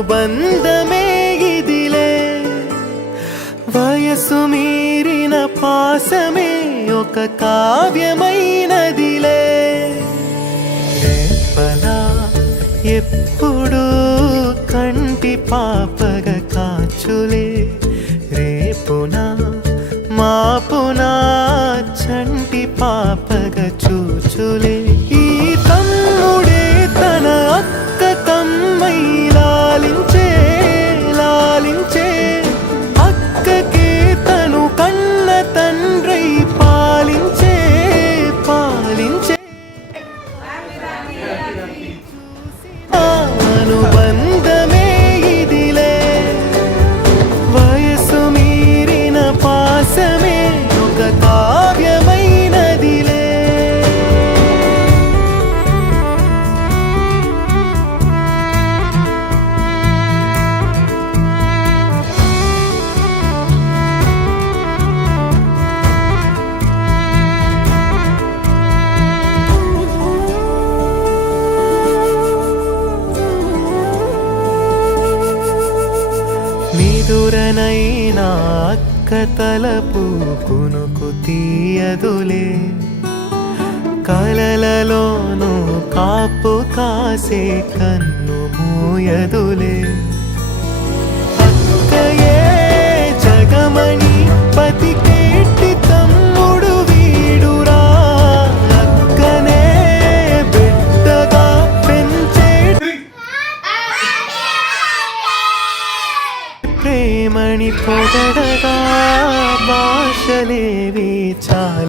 అనుబంధమే ఇదిలే వయసు మీరిన పాసమే ఒక కావ్యమైనదిలే రేపలా ఎప్పుడు కంటి పాపగ కాచులే రేపునా మాపునా చంటి పాపగ చూచులే ఈ తమ్ముడే తన అక్క కమ్మై లాలించే లాలించే అక్కకే తను కన్న తండ్రై పాలించే పాలించే అనుబంధమే ఇదిలే వయసు మీరిన పాసమే ఒక కావ్యమైనదిలే నిదురనైనా అక్క తలపు కునుకు తీయదులే కలలలోనూ కాపు కాసే కన్ను మూయదులే అక్కయే జగమణి పతికేటి తమ్ముడు వీడురా అక్కనే బిడ్డగా పెంచే ప్రేమని పొగడగా భాషలేవి చాలు